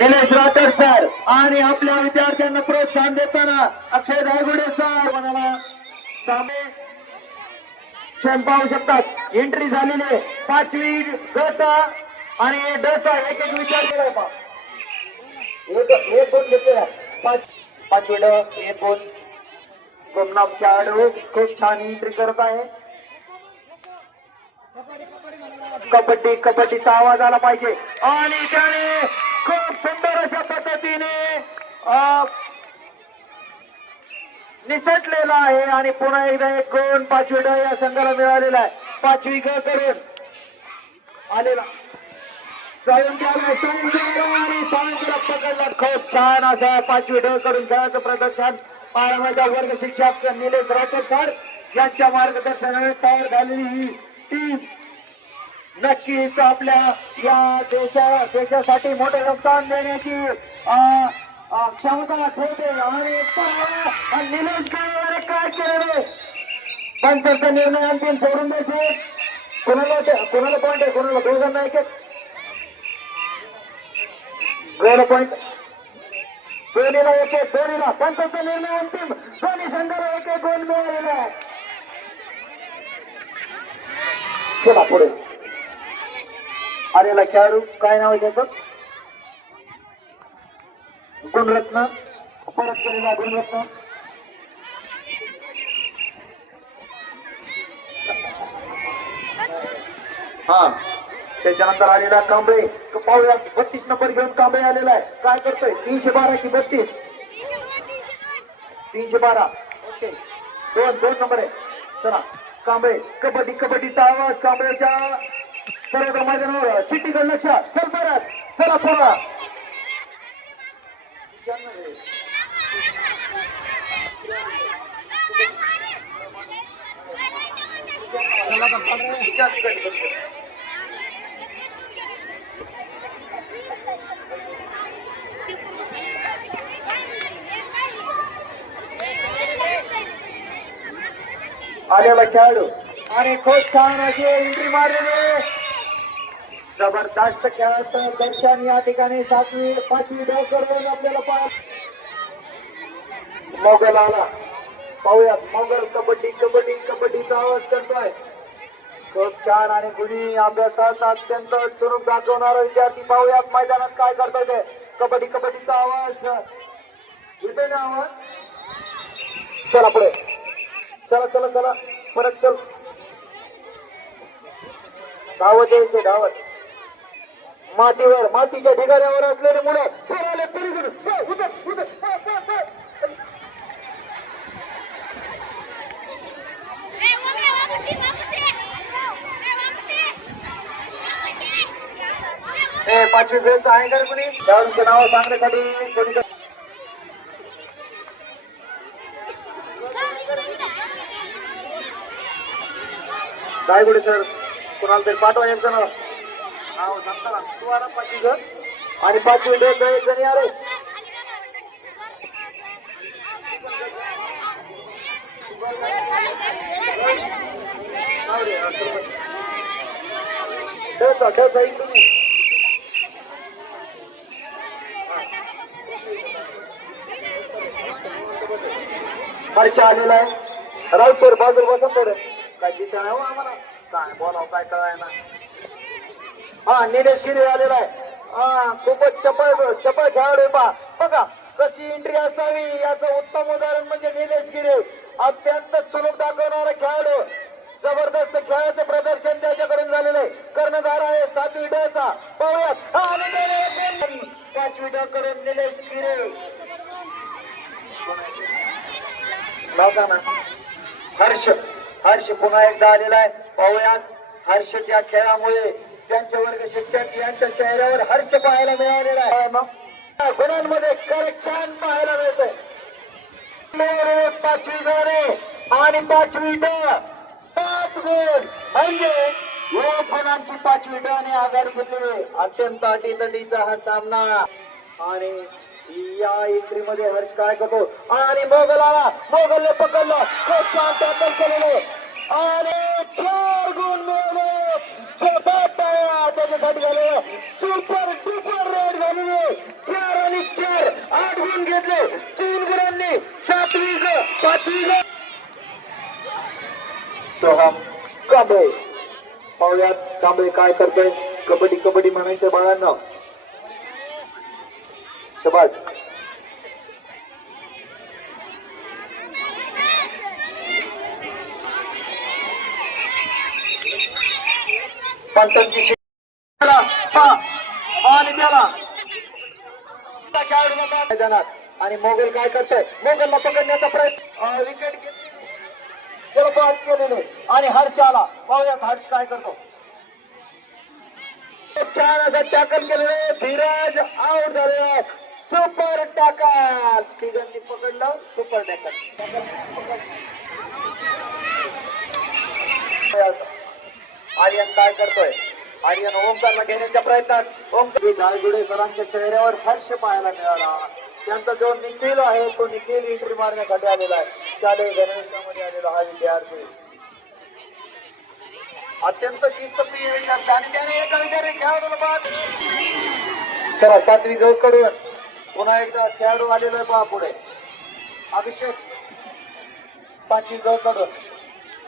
Nilesh Rathod sir. आणि आपल्या विद्यार्थ्यांना प्रोत्साहन देताना अक्षय रायगुडे सर. मनाला सामे क्षण पाहू शकतात. एंट्री झालेली आहे. पाचवी गट आणि डचा एक एक विचार केलाय पहा एक एक दोन घेतलेला पाच पाचवी ड एक दोन. गोमनाथ खेळाडू खूप छान एंट्री करत आहे. कबड्डी कबड्डीचा आवाज आला पाहिजे. आणि त्याने खूप निसटलेला आहे आणि पुन्हा एकदा एक गुण पाचवी ड या संघाला मिळालेला आहे. पाचवी ग करून आलेला पकडला. खूप छान असा पाचवी ड करून खेळाचं प्रदर्शन. पाळामाच्या वर्ग शिक्षक निलेश राठोड यांच्या मार्गदर्शनाने तयार झालेली ही टीम नक्कीच आपल्या या देशा देशासाठी मोठे योगदान देण्याची अं, क्षमता ठेवते आणि निलेश गायकवाडने काय केलेले? रे पंचांचा निर्णय अंतिम सोडून द्यायचे. कोणाला कोणाला पॉईंट आहे? कोणाला दोघांना एक एक? पॉईंट दोन्हीला एक एक दोन्हीला पंचांचा निर्णय अंतिम. दोन्ही संघाला एक एक गोल मिळालेला आहे. चला पुढे. आलेला खेळाडू काय नाव आहे त्याचं? गुणरत्न परत केलेला गुणरत्न हा त्याच्यानंतर आलेला कांबळे. पाहूया बत्तीस नंबर घेऊन कांबळे आलेला आहे. काय करतोय? तीनशे बाराशे बत्तीस. तीनशे बारा. ओके. दोन दोन नंबर. आहे चला कांबळे. कबड्डी कबड्डीचा आवाज कांबळेच्या सर्व मैदानावर. सिटीकडे लक्षात चल परत. चला थोडा आलेला खेळाडू आणि खूप छान अशी एंट्री मारलेली जबरदस्त खेळाचं दर्शन या ठिकाणी सातवी पाचवी डाव करून आपल्याला पाय मोगल आला पाहूयात मोगल कबड्डी कबड्डी कबड्डीचा आवाज करतोय. खूप छान आणि गुणी अभ्यासात अत्यंत स्वरूप दाखवणारा विद्यार्थी पाहूयात. मैदानात काय करतोय ते? कबड्डी कबड्डीचा आवाज. येतोय ना आवाज? चला पुढे. चला चला चला. परत चल. धावत यायचे धावत. मातीवर मातीच्या ठिकाणावर असलेले मुलं उतर, पळ, पळ, पळ. ए पाचवी फेज आहे का कुणी? खेळाडूंचे नाव सांगण्यासाठी कोणी काय गुडे सर कुणाला तरी पाठवा जण नाव. आणि पाचवी डेट एक जणी आले ठेवता ठेवता इकडे तुम्ही आलेला आहे. राऊतर बाजूला बसा थोडं काय दिसा नाही हो आम्हाला. काय बोलाव काय कळायला. हा निलेश शिरे आलेला आहे. हा खूपच चपळ चपळ खेळाडू पहा. बघा कशी एंट्री असावी याचं उत्तम उदाहरण म्हणजे निलेश गिरे. अत्यंत सुलभ दाखवणारा खेळाडू. जबरदस्त खेळाचं प्रदर्शन त्याच्याकडून झालेलं आहे. कर्णधार आहे सातवी डचा पाहूयात. पाचवी ड करून निलेश गिरे. बघा ना. हर्ष हर्ष पुन्हा एकदा आलेला आहे. पाहूयात. हर्षच्या खेळामुळे त्यांच्या वर्ग शिक्षक यांच्या चेहऱ्यावर हर्ष पाहायला मिळालेला आहे. मग गुणांमध्ये करेक्शन पाहायला मिळतंय. पाचवी गोरे आणि पाचवी ड. पाच गुण. म्हणजे या गुणांची पाचवी ड ने आघाडी घेतली अत्यंत अटीतटीचा हा सामना. आणि या एंट्री मध्ये हर्ष काय करतो? आणि मोगल आला मोगलने पकडलं. खूप छान केलेले. आणि चार गुण मिळाले. भारताच्यासाठी झाले. सुपर डुपर रेड झालेलं चार आणि चार. आठ गुण घेतले. तीन गुणांनी सातवी पाचवी सोहम कांबळे. पाहुयात कांबळे काय करतोय. कबड्डी कबड्डी म्हणायचं बाळांना. शबाज. पंचांची आणि त्याला. त्या खेळाडूला आणि मोगल काय करतोय? मोगलला पकडण्याचा प्रयत्न. विकेट घेतली. केलेले आणि हर्ष आला. पाहूयात हर्ष काय करतो. खूप छान असं टॅकल केलेले धीरज आउट झाले सुपर टॅकल तिघांनी पकडलं. सुपर टॅकल आर्यन काय करतोय? आर्यन ओंकारला घेण्याच्या प्रयत्नात ओंकार जाळगुडे सरांच्या चेहऱ्यावर हर्ष पाहायला मिळाला. त्यांचा जो निखिल आहे तो निखिल इंट्री मारण्यासाठी आलेला आहे. शालेय गणवेशामध्ये आलेला हा विद्यार्थी. अत्यंत शिस्तप्रिय विद्यार्थी आणि त्याने एका विद्यार्थी खेळाडूला बाद चला सातवी गौ कडून पुन्हा एकदा खेळाडू आलेला आहे पहा पुढे. अभिषेक पाचवी गौ कडून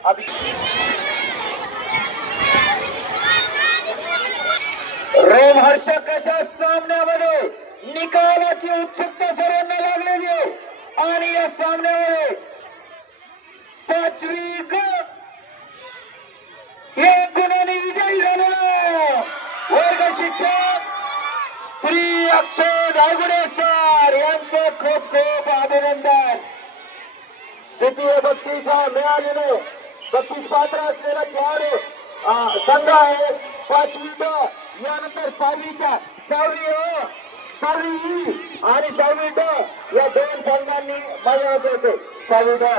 अभिषेक रोमहर्षक अशा सामन्यामध्ये निकालाची उत्सुकता सर्वांना लागलेली आहे. आणि या सामन्यामध्ये पाचवी ग- एक. गुणाने विजयी झालेला वर्ग शिक्षक श्री अक्षय धायगुडे सर यांचं खूप खूप अभिनंदन. द्वितीय बक्षीस हा मिळालेले बक्षीस पात्र असलेला खेळाडू संघ आहे. पाचवी यानंतर सहावीच्या सहावी अ हो, सहावी आणि सहावी ड या दोन संघांनी मजा होते सहावी ड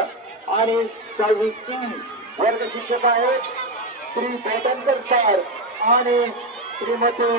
आणि सहावी ई वर्ग शिक्षक आहेत. श्री स्वतंत्र सर आणि श्रीमती